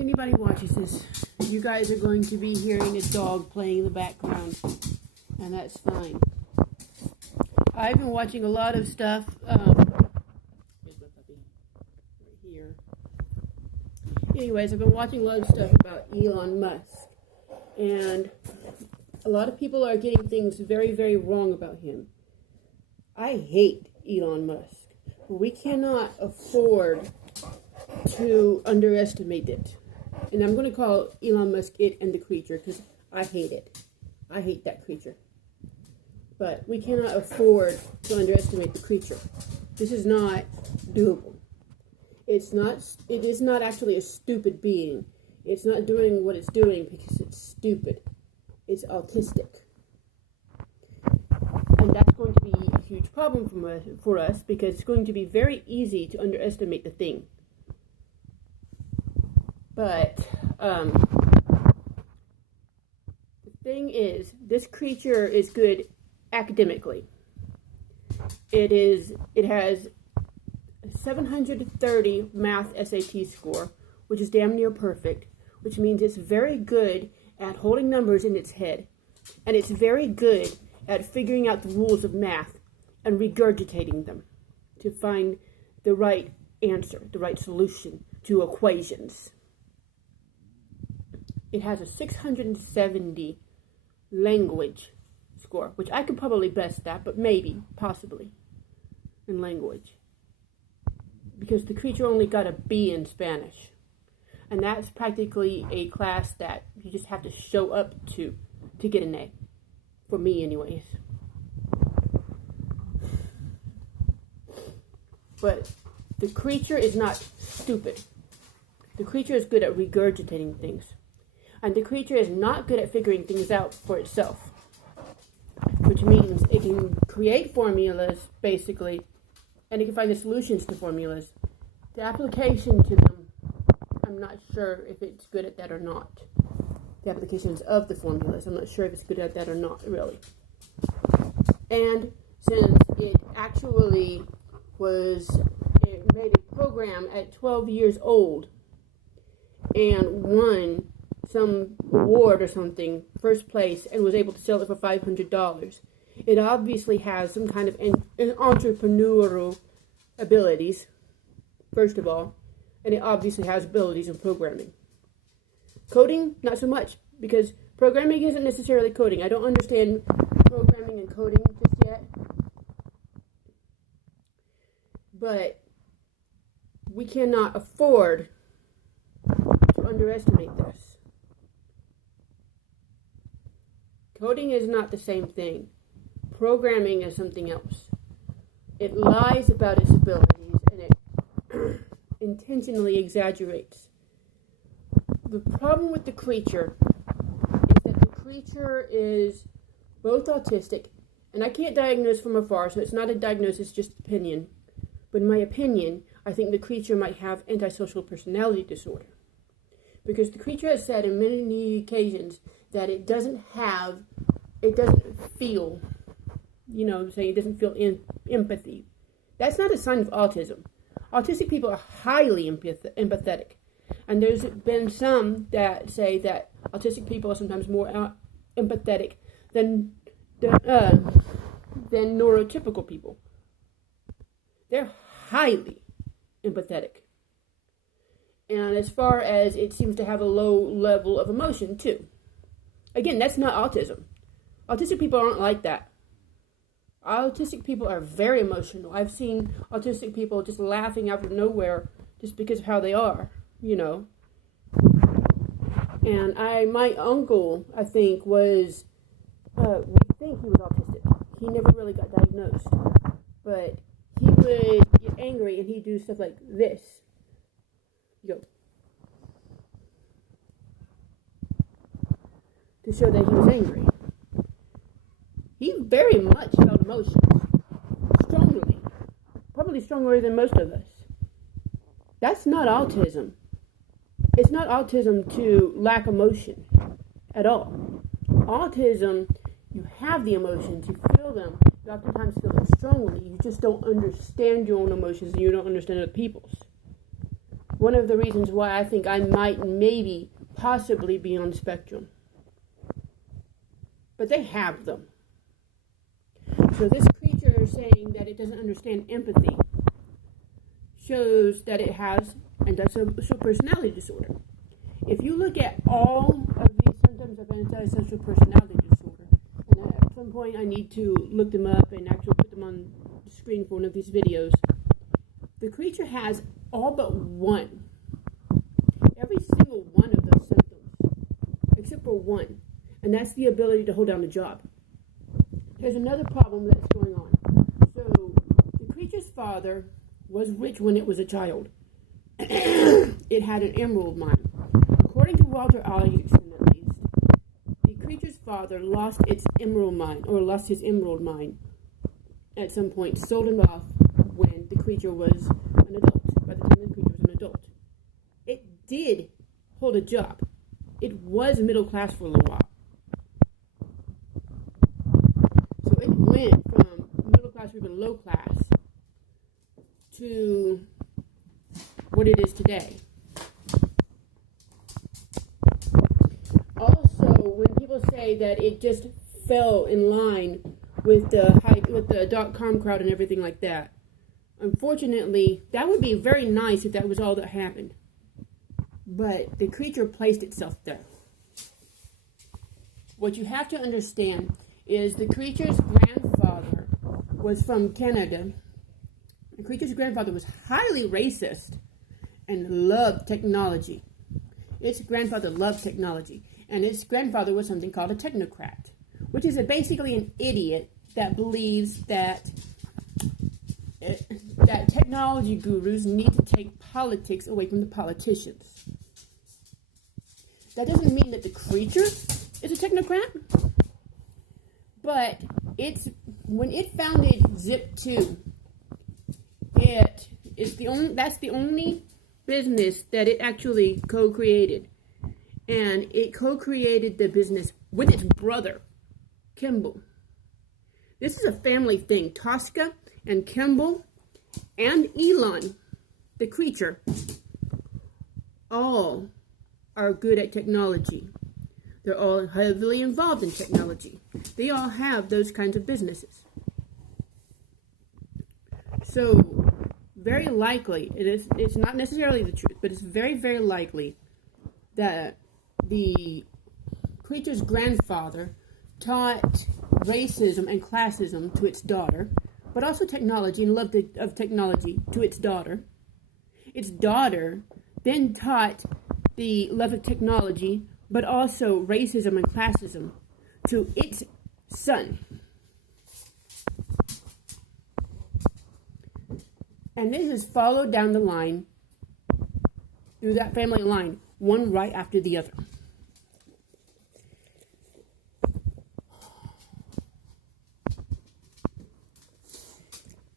anybody watches this, you guys are going to be hearing a dog playing in the background, and that's fine. I've been watching a lot of stuff. Here's my puppy right here. Anyways, I've been watching a lot of stuff about Elon Musk, and a lot of people are getting things very, very wrong about him. I hate Elon Musk. We cannot afford to underestimate it. And I'm going to call Elon Musk it and the creature because I hate it. I hate that creature. But we cannot afford to underestimate the creature. This is not doable. It is not actually a stupid being. It's not doing what it's doing because it's stupid. It's autistic. And that's going to be a huge problem for us because it's going to be very easy to underestimate the thing. But the thing is, this creature is good academically. It has a 730 math SAT score, which is damn near perfect, which means it's very good at holding numbers in its head, and it's very good at figuring out the rules of math and regurgitating them to find the right answer, the right solution to equations. It has a 670 language score, which I could probably best that, but maybe, possibly, in language. Because the creature only got a B in Spanish. And that's practically a class that you just have to show up to get an A. For me, anyways. But the creature is not stupid. The creature is good at regurgitating things. And the creature is not good at figuring things out for itself. Which means it can create formulas, basically, and it can find the solutions to formulas. The application to them, I'm not sure if it's good at that or not. The applications of the formulas, I'm not sure if it's good at that or not, really. And since it actually it made a program at 12 years old and won some award or something, first place, and was able to sell it for $500. It obviously has some kind of entrepreneurial abilities, first of all, and it obviously has abilities in programming. Coding, not so much, because programming isn't necessarily coding. I don't understand programming and coding just yet, but we cannot afford to underestimate this. Coding is not the same thing. Programming is something else. It lies about its abilities and it intentionally exaggerates. The problem with the creature is that the creature is both autistic, and I can't diagnose from afar, so it's not a diagnosis, just opinion. But in my opinion, I think the creature might have antisocial personality disorder. Because the creature has said on many occasions that it doesn't feel, it doesn't feel empathy. That's not a sign of autism. Autistic people are highly empathetic. And there's been some that say that autistic people are sometimes more empathetic than neurotypical people. They're highly empathetic. And as far as it seems to have a low level of emotion, too. Again, that's not autism. Autistic people aren't like that. Autistic people are very emotional. I've seen autistic people just laughing out of nowhere just because of how they are, And my uncle, I think, we think he was autistic. He never really got diagnosed. But he would get angry and he'd do stuff like this. To show that he was angry. He very much felt emotions. Strongly. Probably stronger than most of us. That's not autism. It's not autism to lack emotion at all. Autism, you have the emotions, you feel them, you oftentimes feel them strongly. You just don't understand your own emotions and you don't understand other people's. one of the reasons why I think I might maybe possibly be on the spectrum. But they have them. So this creature saying that it doesn't understand empathy shows that it has antisocial personality disorder. If you look at all of these symptoms of antisocial personality disorder, and at some point I need to look them up and actually put them on the screen for one of these videos, the creature has all but one. Every single one of those symptoms, except for one, and that's the ability to hold down a job. There's another problem that's going on. So, the creature's father was rich when it was a child. It had an emerald mine. According to Walter Isaacson, at least, the creature's father lost its emerald mine, or lost his emerald mine at some point, sold it off when the creature was an adult, by the time the creature was an adult. It did hold a job. It was middle class for a little while. So it went from middle class or even low class to what it is today. Also, when people say that it just fell in line with the .com crowd and everything like that, unfortunately, that would be very nice if that was all that happened. But the creature placed itself there. What you have to understand is the creature's grandfather was from Canada. The creature's grandfather was highly racist and loved technology. Its grandfather loved technology. And its grandfather was something called a technocrat, which is basically an idiot that believes that technology gurus need to take politics away from the politicians. That doesn't mean that the creature is a technocrat, but when it founded Zip2, that's the only business that it actually co-created. And it co-created the business with its brother, Kimball. This is a family thing. Tosca and Kimball and Elon, the creature, all are good at technology. They're all heavily involved in technology. They all have those kinds of businesses. So, very likely, it's not necessarily the truth, but it's very, very likely that the creature's grandfather taught racism and classism to its daughter, but also technology and love of technology to its daughter. Its daughter then taught the love of technology, but also racism and classism to its son. And this is followed down the line, through that family line, one right after the other.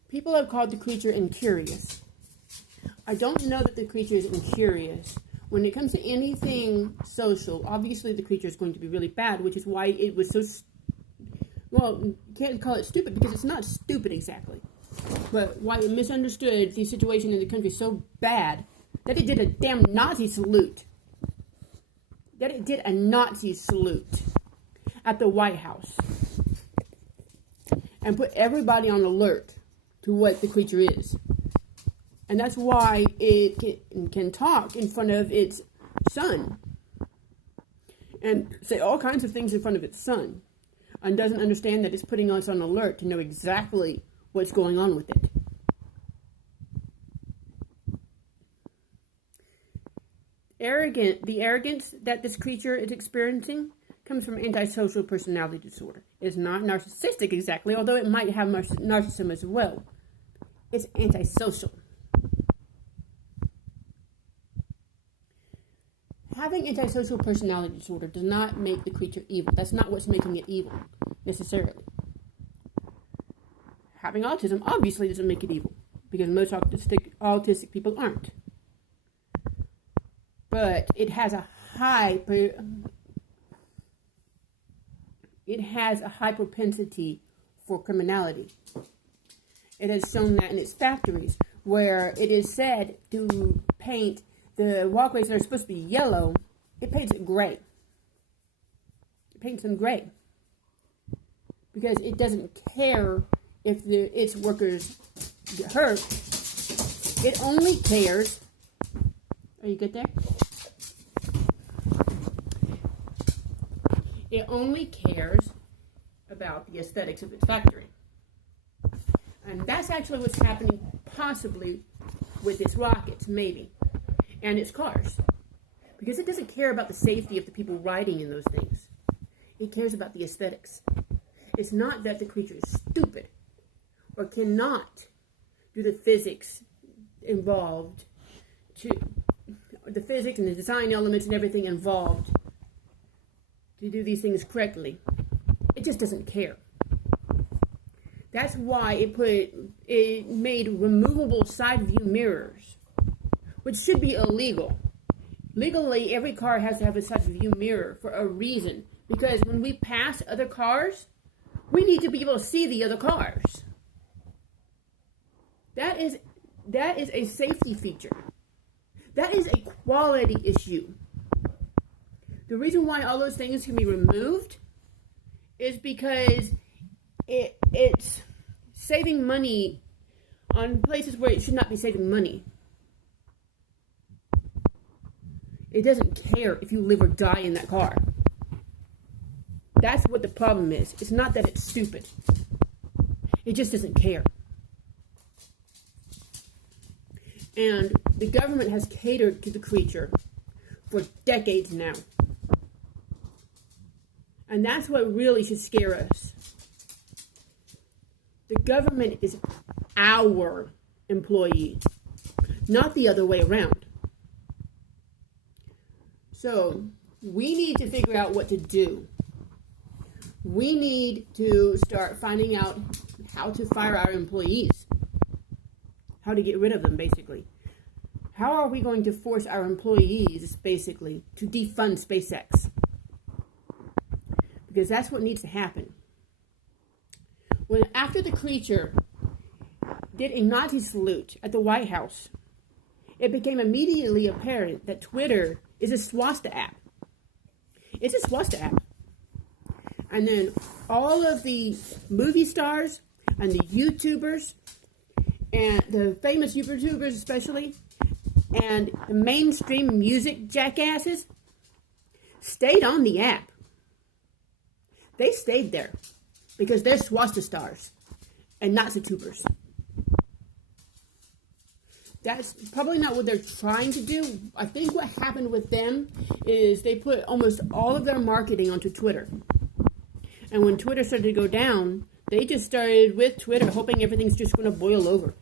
People have called the creature incurious. I don't know that the creature is incurious. When it comes to anything social, obviously the creature is going to be really bad, which is why it was so... Well, you can't call it stupid because it's not stupid exactly. But why it misunderstood the situation in the country so bad that it did a damn Nazi salute. That it did a Nazi salute at the White House. And put everybody on alert to what the creature is. And that's why it can talk in front of its son. And say all kinds of things in front of its son. And doesn't understand that it's putting us on alert to know exactly what's going on with it. The arrogance that this creature is experiencing comes from antisocial personality disorder. It's not narcissistic exactly, although it might have narcissism as well. It's antisocial. Having antisocial personality disorder does not make the creature evil. That's not what's making it evil, necessarily. Having autism obviously doesn't make it evil, because most autistic people aren't. But it has a high propensity for criminality. It has shown that in its factories, where it is said to paint the walkways that are supposed to be yellow, it paints it gray. It paints them gray. Because it doesn't care if its workers get hurt. It only cares. Are you good there? It only cares about the aesthetics of its factory. And that's actually what's happening possibly with its rockets, maybe, and its cars. Because it doesn't care about the safety of the people riding in those things. It cares about the aesthetics. It's not that the creature is stupid or cannot do the physics involved, the physics and the design elements and everything involved to do these things correctly. It just doesn't care. That's why it made removable side view mirrors, which should be illegal. Legally, every car has to have a side view mirror for a reason. Because when we pass other cars, we need to be able to see the other cars. That is a safety feature. That is a quality issue. The reason why all those things can be removed is because it's saving money on places where it should not be saving money. It doesn't care if you live or die in that car. That's what the problem is. It's not that it's stupid. It just doesn't care. And the government has catered to the creature for decades now. And that's what really should scare us. The government is our employee, not the other way around. So we need to figure out what to do. We need to start finding out how to fire our employees. How to get rid of them, basically. How are we going to force our employees, basically, to defund SpaceX? Because that's what needs to happen. After the creature did a Nazi salute at the White House, it became immediately apparent that Twitter is a swastika app. It's a swastika app. And then all of the movie stars and the YouTubers, and the famous YouTubers especially, and the mainstream music jackasses stayed on the app. They stayed there because they're swastika stars and Nazi tubers. That's probably not what they're trying to do. I think what happened with them is they put almost all of their marketing onto Twitter. And when Twitter started to go down, they just started with Twitter hoping everything's just going to boil over.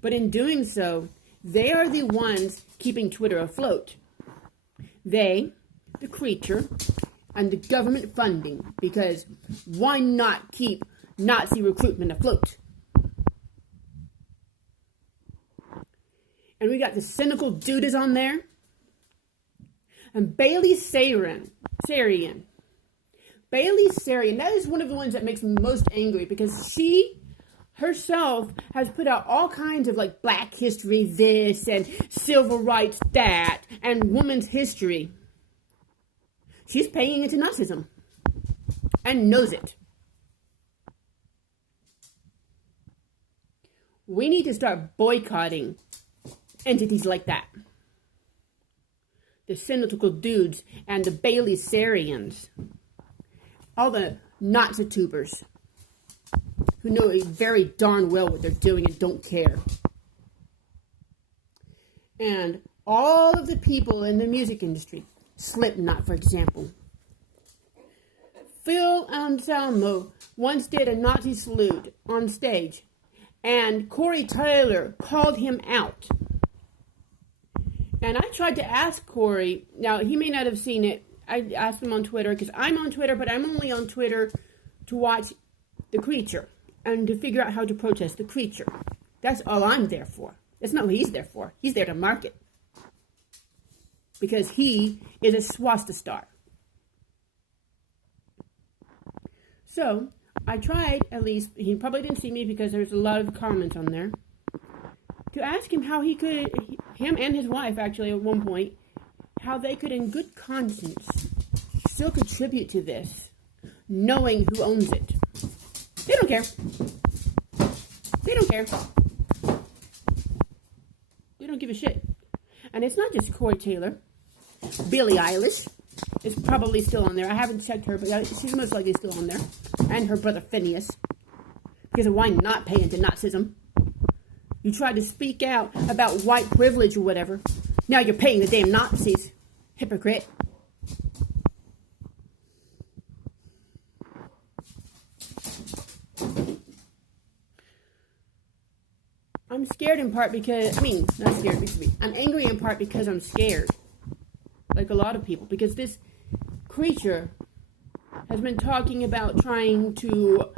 But in doing so, they are the ones keeping Twitter afloat. They, the creature, and the government funding, because why not keep Nazi recruitment afloat? And we got the cynical dudes on there. And Bailey Sarian. Bailey Sarian, that is one of the ones that makes me most angry, because she herself has put out all kinds of like Black history this and civil rights that and women's history. She's paying into Nazism and knows it. We need to start boycotting entities like that. The cynical dudes and the Bailey Sarians. All the Nazi tubers who know very darn well what they're doing and don't care. And all of the people in the music industry, Slipknot, for example. Phil Anselmo once did a Nazi salute on stage, and Corey Taylor called him out. And I tried to ask Corey, now he may not have seen it, I asked him on Twitter, because I'm on Twitter, but I'm only on Twitter to watch the creature and to figure out how to protest the creature. That's all I'm there for. That's not what he's there for. He's there to market. Because he is a swastika star. So, I tried, at least, he probably didn't see me because there's a lot of comments on there, to ask him how he him and his wife actually at one point, how they could in good conscience still contribute to this, knowing who owns it. They don't care. They don't care. They don't give a shit. And it's not just Corey Taylor. Billie Eilish is probably still on there. I haven't checked her, but she's most likely still on there. And her brother Phineas. Because of why not pay into Nazism? You tried to speak out about white privilege or whatever. Now you're paying the damn Nazis. Hypocrite. I'm scared in part because, not scared, I'm angry in part because I'm scared. Like a lot of people. Because this creature has been talking about trying to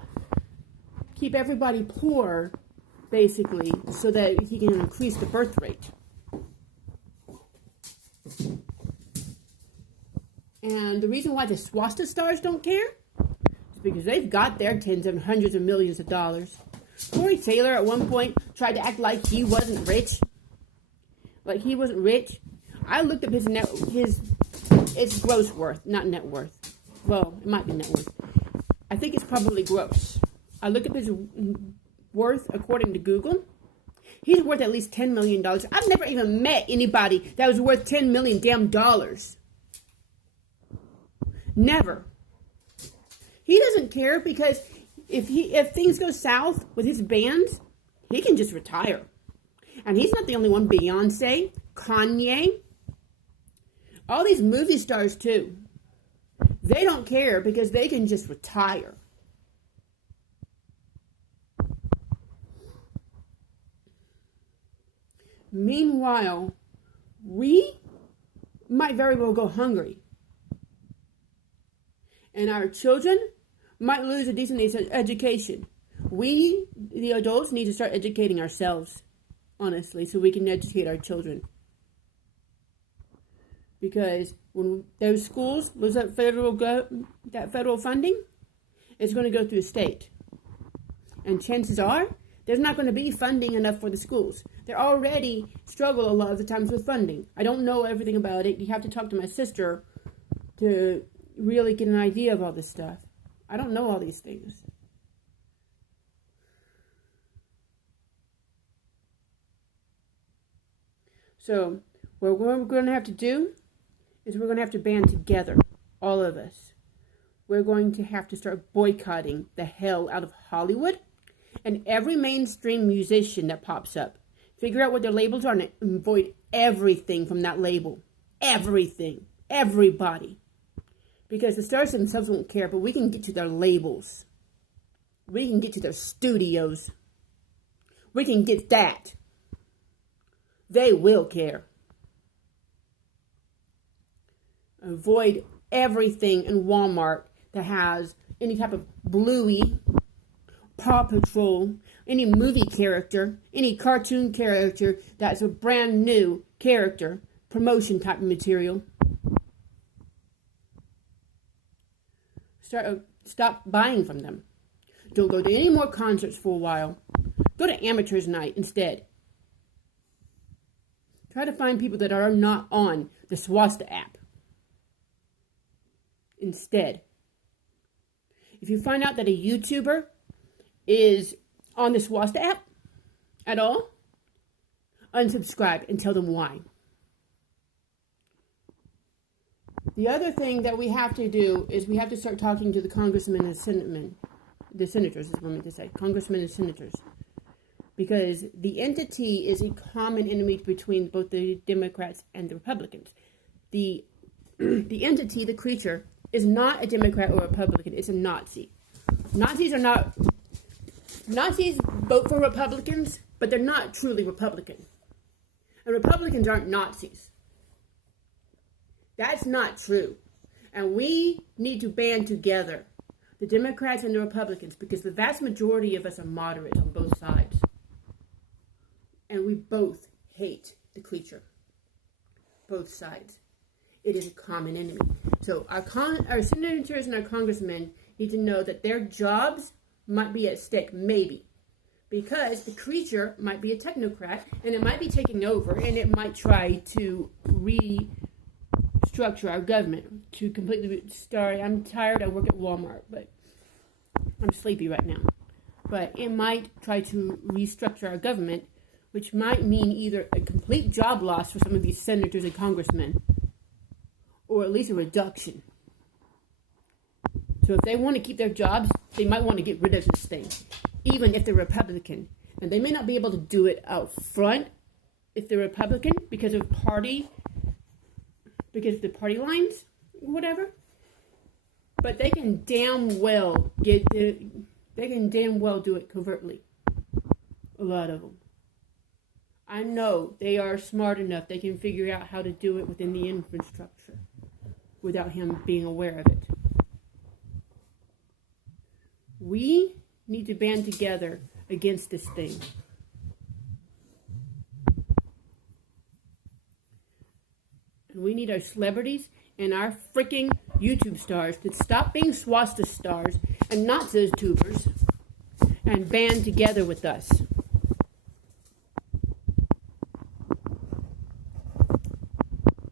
keep everybody poor, basically, so that he can increase the birth rate. And the reason why the swastika stars don't care is because they've got their tens and hundreds of millions of dollars. Corey Taylor at one point tried to act like he wasn't rich. Like he wasn't rich. I looked up it's gross worth, not net worth. Well, it might be net worth. I think it's probably gross. I looked up his worth according to Google. He's worth at least $10 million. I've never even met anybody that was worth $10 million damn dollars. Never. He doesn't care because if things go south with his band, he can just retire. And he's not the only one. Beyonce, Kanye, all these movie stars too. They don't care because they can just retire. Meanwhile, we might very well go hungry. And our children might lose a decent education. We, the adults, need to start educating ourselves, honestly, so we can educate our children. Because when those schools lose that federal funding, it's going to go through the state. And chances are, there's not going to be funding enough for the schools. They already struggle a lot of the times with funding. I don't know everything about it. You have to talk to my sister to really get an idea of all this stuff. I don't know all these things. So, what we're going to have to do is we're going to have to band together, all of us. We're going to have to start boycotting the hell out of Hollywood and every mainstream musician that pops up. Figure out what their labels are and avoid everything from that label. Everything. Everybody. Because the stars themselves won't care, but we can get to their labels. We can get to their studios. We can get that. They will care. Avoid everything in Walmart that has any type of Bluey, Paw Patrol, any movie character, any cartoon character that's a brand new character, promotion type of material. Stop buying from them. Don't go to any more concerts for a while. Go to Amateurs Night instead. Try to find people that are not on the Swastika app. Instead. If you find out that a YouTuber is on the Swastika app at all, unsubscribe and tell them why. The other thing that we have to do is we have to start talking to the congressmen and the senators, is what I meant to say, congressmen and senators. Because the entity is a common enemy between both the Democrats and the Republicans. The entity, the creature, is not a Democrat or a Republican. It's a Nazi. Nazis vote for Republicans, but they're not truly Republican. And Republicans aren't Nazis. That's not true. And we need to band together, the Democrats and the Republicans, because the vast majority of us are moderates on both sides. And we both hate the creature. Both sides. It is a common enemy. So our senators and our congressmen need to know that their jobs might be at stake, maybe. Because the creature might be a technocrat, and it might be taking over, and it might try to restructure our government to completely. Sorry, I'm tired. I work at Walmart, but I'm sleepy right now. But it might try to restructure our government, which might mean either a complete job loss for some of these senators and congressmen, or at least a reduction. So if they want to keep their jobs, they might want to get rid of this thing, even if they're Republican. And they may not be able to do it out front if they're Republican because of the party lines, whatever. But they can damn well do it covertly. A lot of them. I know they are smart enough. They can figure out how to do it within the infrastructure without him being aware of it. We need to band together against this thing. And we need our celebrities and our freaking YouTube stars to stop being swastika stars and not those tubers and band together with us.